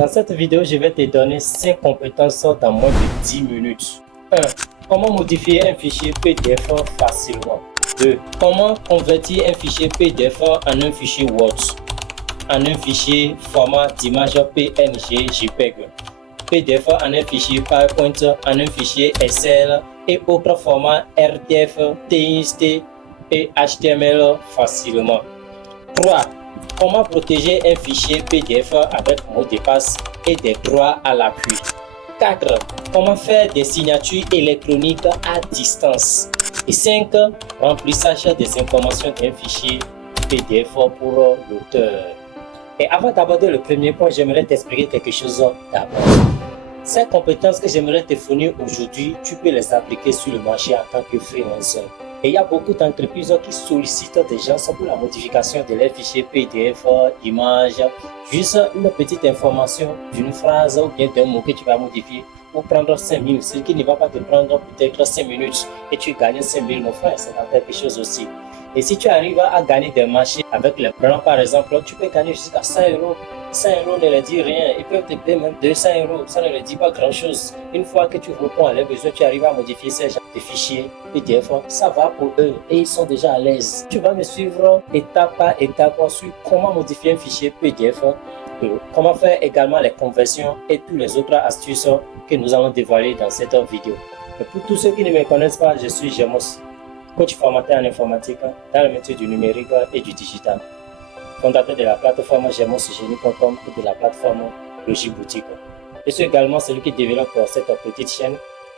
Dans cette vidéo, je vais te donner 5 compétences dans moins de 10 minutes. 1. Comment modifier un fichier PDF facilement. 2. Comment convertir un fichier PDF en un fichier Word, en un fichier format d'image PNG JPEG, PDF en un fichier PowerPoint, en un fichier Excel et autres formats RTF, TXT et HTML facilement. 3. Comment protéger un fichier PDF avec mot de passe et des droits à l'appui. 4. Comment faire des signatures électroniques à distance. Et 5. Remplissage des informations d'un fichier PDF pour l'auteur. Et avant d'aborder le premier point, j'aimerais t'expliquer quelque chose d'abord. Ces compétences que j'aimerais te fournir aujourd'hui, tu peux les appliquer sur le marché en tant que freelancer. Et il y a beaucoup d'entreprises qui sollicitent des gens pour la modification de leurs fichiers PDF, images, juste une petite information d'une phrase ou bien d'un mot que tu vas modifier pour prendre 5 minutes. Ce qui ne va pas te prendre peut-être 5 minutes et tu gagnes 5 000, mon frère, c'est quelque chose aussi. Et si tu arrives à gagner des marchés avec les blancs, par exemple, tu peux gagner jusqu'à 100 euros. 100 euros ne leur dit rien, ils peuvent te payer même 200 euros, ça ne leur dit pas grand chose. Une fois que tu réponds à leurs besoins, tu arrives à modifier ces genres de fichiers PDF, ça va pour eux et ils sont déjà à l'aise. Tu vas me suivre étape par étape sur comment modifier un fichier PDF, comment faire également les conversions et toutes les autres astuces que nous allons dévoiler dans cette vidéo. Et pour tous ceux qui ne me connaissent pas, je suis Gémos, coach formateur en informatique dans le métier du numérique et du digital, fondateur de la plateforme gemosgenie.com et de la plateforme Logiboutique. Je suis également celui qui développe cette petite chaîne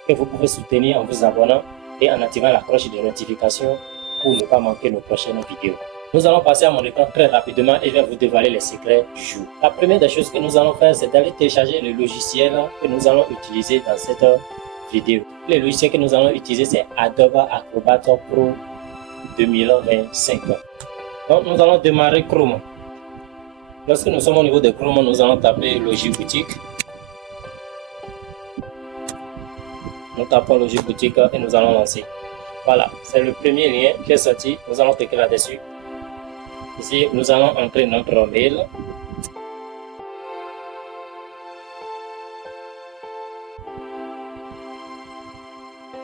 que vous pouvez soutenir en vous abonnant et en activant la cloche de notification pour ne pas manquer nos prochaines vidéos. Nous allons passer à mon écran très rapidement et je vais vous dévoiler les secrets du jour. La première des choses que nous allons faire, c'est d'aller télécharger le logiciel que nous allons utiliser dans cette vidéo. Le logiciel que nous allons utiliser, c'est Adobe Acrobat Pro 2025. Donc, nous allons démarrer Chrome. Lorsque nous sommes au niveau de Chrome, nous allons taper Logiboutique. Nous tapons Logiboutique et nous allons lancer. Voilà, c'est le premier lien qui est sorti. Nous allons cliquer là-dessus. Ici, nous allons entrer notre mail.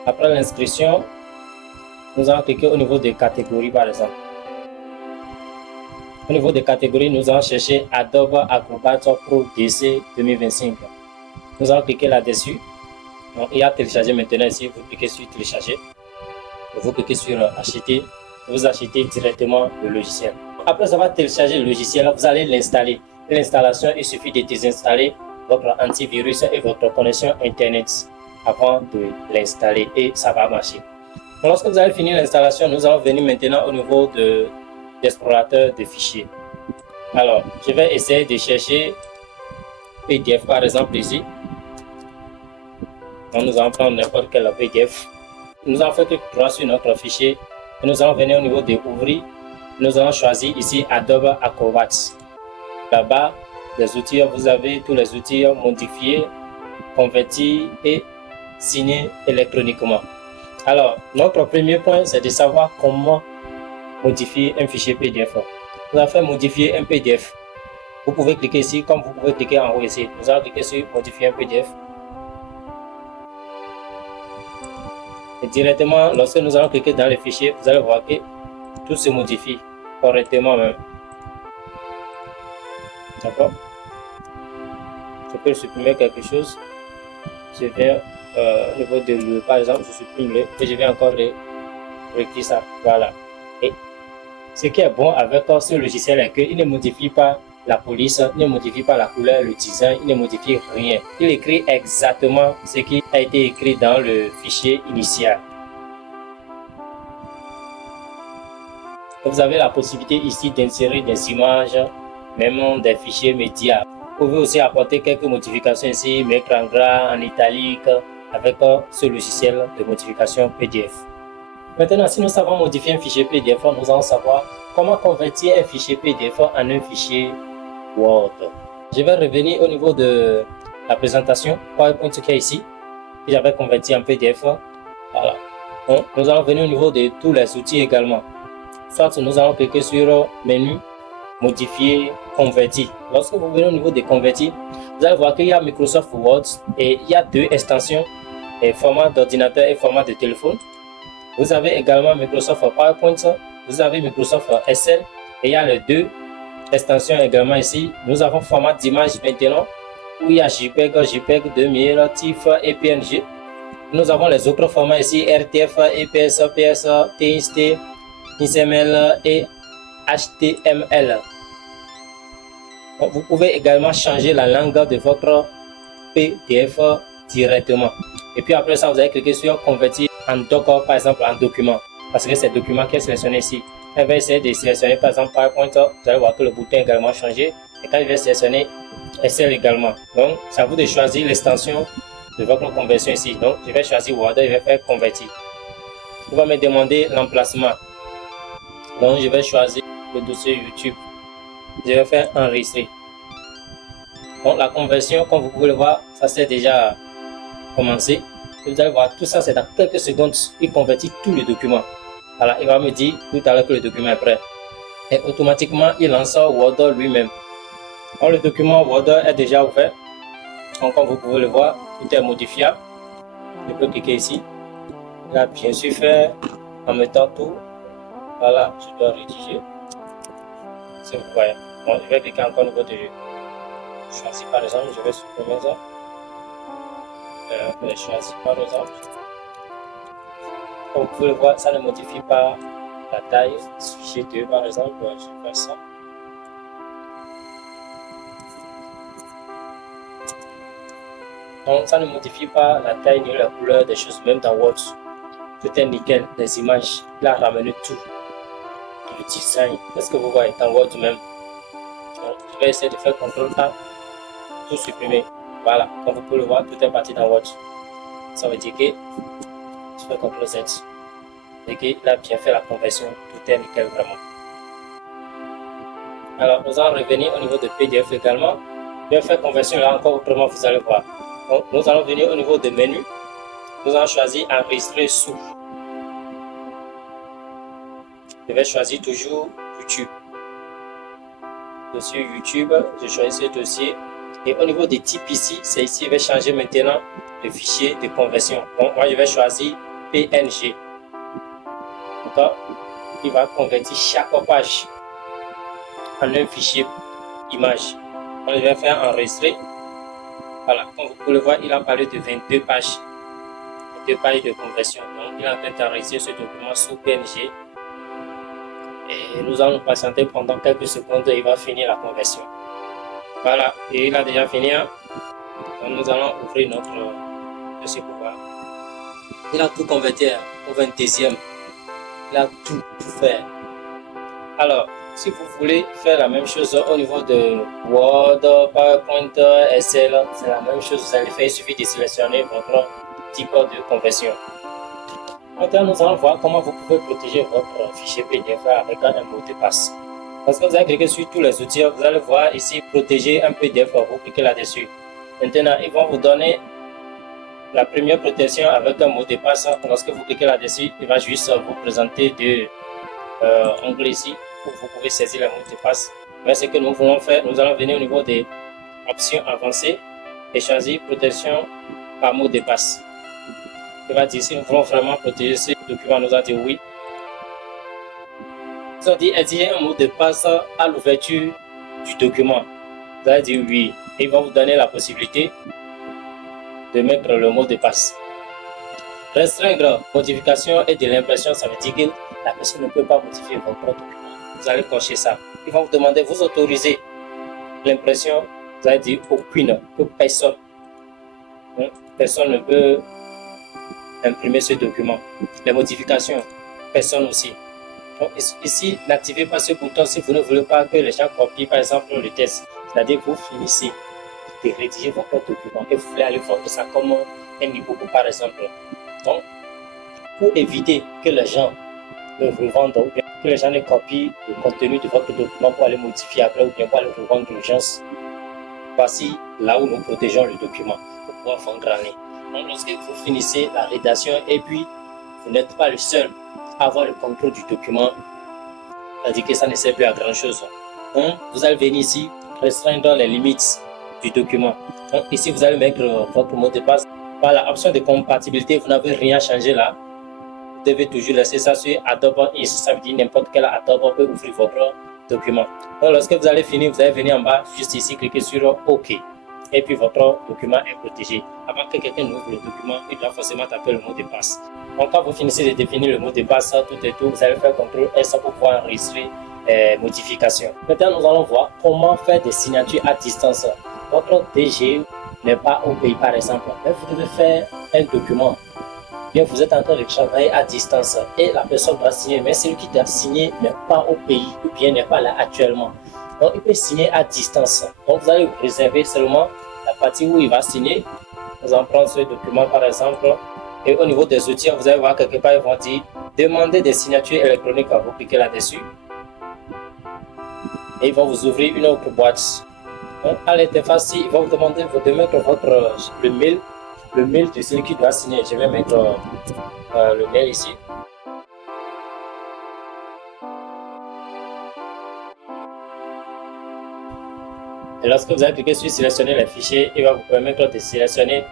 Après l'inscription, nous allons cliquer au niveau des catégories par exemple. Au niveau des catégories, nous allons chercher Adobe Acrobat Pro DC 2025. Nous allons cliquer là-dessus. Donc, il y a télécharger maintenant ici. Vous cliquez sur télécharger. Vous cliquez sur acheter. Vous achetez directement le logiciel. Après avoir téléchargé le logiciel, vous allez l'installer. L'installation, il suffit de désinstaller votre antivirus et votre connexion Internet avant de l'installer et ça va marcher. Donc, lorsque vous avez fini l'installation, nous allons venir maintenant au niveau d'explorateur de fichiers. Alors, je vais essayer de chercher PDF par exemple ici. Donc, nous allons prendre n'importe quel PDF. Nous allons faire clic droit sur notre fichier et nous allons venir au niveau de ouvrir. Nous allons choisir ici Adobe Acrobat. Là-bas, les outils, vous avez tous les outils modifiés, convertis et signés électroniquement. Alors, notre premier point, c'est de savoir comment modifier un fichier PDF. Nous allons faire modifier un PDF. Vous pouvez cliquer ici, comme vous pouvez cliquer en haut ici. Nous allons cliquer sur modifier un PDF. Et directement, lorsque nous allons cliquer dans le fichier, vous allez voir que tout se modifie correctement même. D'accord? Je peux supprimer quelque chose. Je viens au niveau de lieu, par exemple, je supprime le et je vais encore rectifier ça. Voilà. Et ce qui est bon avec ce logiciel est qu'il ne modifie pas la police, il ne modifie pas la couleur, le design, il ne modifie rien. Il écrit exactement ce qui a été écrit dans le fichier initial. Vous avez la possibilité ici d'insérer des images, même des fichiers médias. Vous pouvez aussi apporter quelques modifications ici, mettre en gras, en italique, avec ce logiciel de modification PDF. Maintenant, si nous savons modifier un fichier PDF, nous allons savoir comment convertir un fichier PDF en un fichier Word. Je vais revenir au niveau de la présentation PowerPoint qui est ici, que j'avais converti en PDF. Voilà. Donc, nous allons venir au niveau de tous les outils également. Soit nous allons cliquer sur menu, modifier, convertir. Lorsque vous venez au niveau de convertir, vous allez voir qu'il y a Microsoft Word et il y a deux extensions, format d'ordinateur et format de téléphone. Vous avez également Microsoft PowerPoint, vous avez Microsoft Excel et il y a les deux extensions également ici. Nous avons format d'image maintenant où il y a JPEG, JPEG 2000, TIFF et PNG. Nous avons les autres formats ici, RTF, EPS, PS, TXT, XML et HTML. Vous pouvez également changer la langue de votre PDF directement. Et puis après ça, vous allez cliquer sur convertir en doc, par exemple en document. Parce que c'est le document qui est sélectionné ici. Quand je vais essayer de sélectionner par exemple PowerPoint, vous allez voir que le bouton est également changé. Et quand je vais sélectionner Excel également. Donc, c'est à vous de choisir l'extension de votre conversion ici. Donc, je vais choisir Word et je vais faire convertir. Il va me demander l'emplacement. Donc, je vais choisir le dossier YouTube. Je vais faire enregistrer. Donc, la conversion, comme vous pouvez le voir, ça c'est déjà commencé. Et vous allez voir, tout ça, c'est dans quelques secondes. Il convertit tous les documents. Voilà, il va me dire tout à l'heure que le document est prêt. Et automatiquement, il lance Word lui-même. Donc, le document Word est déjà ouvert. Donc, comme vous pouvez le voir, tout est modifiable. Je peux cliquer ici. Là, bien sûr, faire en mettant tout. Voilà, je dois rédiger. Si vous voyez. Bon, je vais cliquer encore au niveau de choisir par exemple. Je vais supprimer ça. Je vais choisir par exemple. Comme vous pouvez le voir, ça ne modifie pas la taille. Sujet 2 par exemple. Je vais faire ça. Donc, ça ne modifie pas la taille ni la couleur des choses, même dans Word. Tout est nickel, les images, il a ramené tout. Le design, qu'est-ce que vous voyez dans Word même. Donc, je vais essayer de faire CTRL-A, tout supprimer. Voilà, comme vous pouvez le voir, tout est parti dans Word. Ça veut dire que je fais CTRL-Z. Et qu'il a bien fait la conversion, tout est nickel vraiment. Alors, nous allons revenir au niveau de PDF également. Je vais faire conversion là encore autrement, vous allez voir. Donc, nous allons venir au niveau de menu. Nous allons choisir enregistrer sous. Je vais choisir toujours YouTube. Dossier YouTube, je choisis ce dossier. Et au niveau des types ici, c'est ici, je vais changer maintenant le fichier de conversion. Donc, moi, je vais choisir PNG. D'accord? Il va convertir chaque page en un fichier image. Donc, je vais faire enregistrer. Voilà, comme vous pouvez le voir, il a parlé de 22 pages. 22 pages de conversion. Donc, il est en train d'enregistrer ce document sous PNG. Et nous allons patienter pendant quelques secondes et il va finir la conversion. Voilà, et il a déjà fini. Hein? Donc, nous allons ouvrir notre dossier pour voir. Il a tout converti au 22e. Il a tout fait. Alors, si vous voulez faire la même chose au niveau de Word, PowerPoint, Excel, c'est la même chose. Vous allez faire, il suffit de sélectionner votre type de conversion. Maintenant, nous allons voir comment vous pouvez protéger votre fichier PDF avec un mot de passe. Parce que vous allez cliquer sur tous les outils, vous allez voir ici protéger un PDF, vous cliquez là-dessus. Maintenant, ils vont vous donner la première protection avec un mot de passe. Lorsque vous cliquez là-dessus, il va juste vous présenter deux onglets ici où vous pouvez saisir le mot de passe. Mais ce que nous voulons faire, nous allons venir au niveau des options avancées et choisir protection par mot de passe. Il va dire si nous voulons vraiment protéger ce document, nous allons dire oui. Nous allons dire exiger un mot de passe à l'ouverture du document. Vous allez dire oui. Et il va vous donner la possibilité de mettre le mot de passe. Restreindre modification et de l'impression, ça veut dire que la personne ne peut pas modifier votre document. Vous allez cocher ça. Il va vous demander, vous autorisez l'impression, vous allez dire aucune, que personne. Personne ne peut imprimer ce document. Les modifications, personne aussi. Donc ici, n'activez pas ce bouton si vous ne voulez pas que les gens copient par exemple le texte. C'est-à-dire que vous finissez de rédiger votre document et vous voulez aller vendre ça comme un e-book par exemple. Donc, pour éviter que les gens le revendent ou bien que les gens ne copient le contenu de votre document pour aller modifier après ou bien pour aller revendre d'urgence, voici là où nous protégeons le document pour pouvoir vendre en ligne. Donc, lorsque vous finissez la rédaction et puis vous n'êtes pas le seul à avoir le contrôle du document, c'est-à-dire que ça ne sert plus à grand chose. Donc, vous allez venir ici, restreindre les limites du document. Donc ici, vous allez mettre votre mot de passe. Voilà, option de compatibilité, vous n'avez rien changé là. Vous devez toujours laisser ça sur Adobe. Et ça veut dire n'importe quel Adobe peut ouvrir votre document. Donc lorsque vous allez finir, vous allez venir en bas, juste ici, cliquer sur OK. Et puis votre document est protégé. Avant que quelqu'un ouvre le document, il doit forcément taper le mot de passe. Donc quand vous finissez de définir le mot de passe, tout et tout, vous allez faire CTRL S pour pouvoir enregistrer modifications. Maintenant, nous allons voir comment faire des signatures à distance. Votre DG n'est pas au pays, par exemple, mais vous devez faire un document. Bien, vous êtes en train de travailler à distance et la personne doit signer, mais celui qui doit signer n'est pas au pays ou bien n'est pas là actuellement. Donc, il peut signer à distance. Donc, vous allez vous réserver seulement la partie où il va signer. Vous allez prendre ce document, par exemple, et au niveau des outils, vous allez voir quelque part, ils vont dire demander des signatures électroniques. Vous cliquez là-dessus et ils vont vous ouvrir une autre boîte. Donc, à l'interface, ils vont vous demander de mettre le mail de celui qui doit signer. Je vais mettre le mail ici. Et lorsque vous allez cliquer sur sélectionner les fichiers, il va vous permettre de sélectionner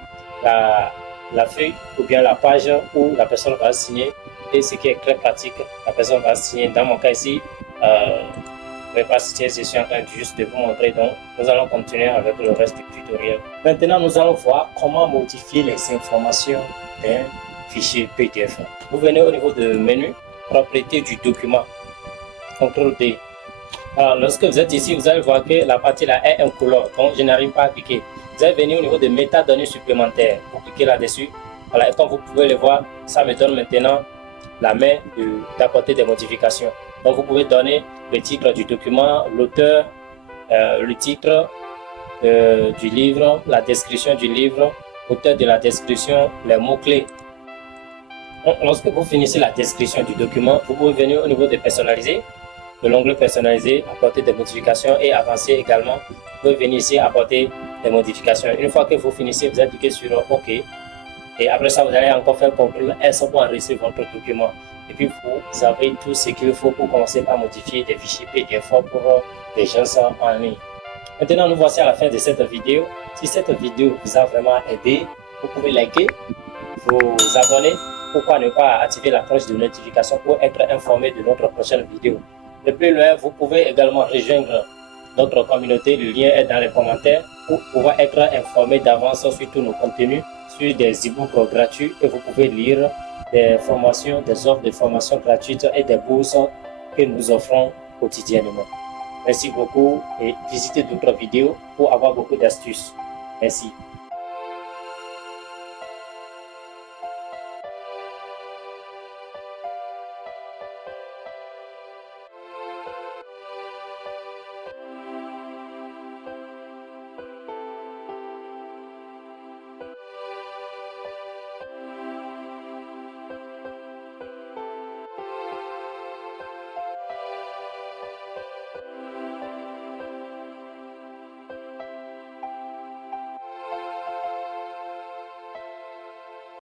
la feuille ou bien la page où la personne va signer. Et ce qui est très pratique, la personne va signer. Dans mon cas ici, je ne vais pas citer, je suis en train juste de vous montrer. Donc, nous allons continuer avec le reste du tutoriel. Maintenant, nous allons voir comment modifier les informations d'un fichier PDF. Vous venez au niveau de menu, propriété du document, CTRL D. Alors, lorsque vous êtes ici, vous allez voir que la partie là est incolore, donc je n'arrive pas à cliquer. Vous allez venir au niveau de métadonnées supplémentaires. Vous cliquez là-dessus. Voilà, et comme vous pouvez le voir, ça me donne maintenant la main d'apporter des modifications. Donc, vous pouvez donner le titre du document, l'auteur, le titre du livre, la description du livre, l'auteur de la description, les mots-clés. Lorsque vous finissez la description du document, vous pouvez venir au niveau de personnaliser, de l'onglet personnaliser, apporter des modifications et avancer également. Vous pouvez venir ici apporter des modifications. Une fois que vous finissez, vous allez cliquer sur OK. Et après ça, vous allez encore faire CTRL S pour enregistrer votre document. Et puis, vous avez tout ce qu'il faut pour commencer à modifier des fichiers PDF pour les gens en ligne. Maintenant, nous voici à la fin de cette vidéo. Si cette vidéo vous a vraiment aidé, vous pouvez liker, vous abonner. Pourquoi ne pas activer la cloche de notification pour être informé de notre prochaine vidéo. De plus loin, vous pouvez également rejoindre notre communauté. Le lien est dans les commentaires pour pouvoir être informé d'avance sur tous nos contenus, sur des e-books gratuits et vous pouvez lire des formations, des offres de formation gratuites et des bourses que nous offrons quotidiennement. Merci beaucoup et visitez d'autres vidéos pour avoir beaucoup d'astuces. Merci.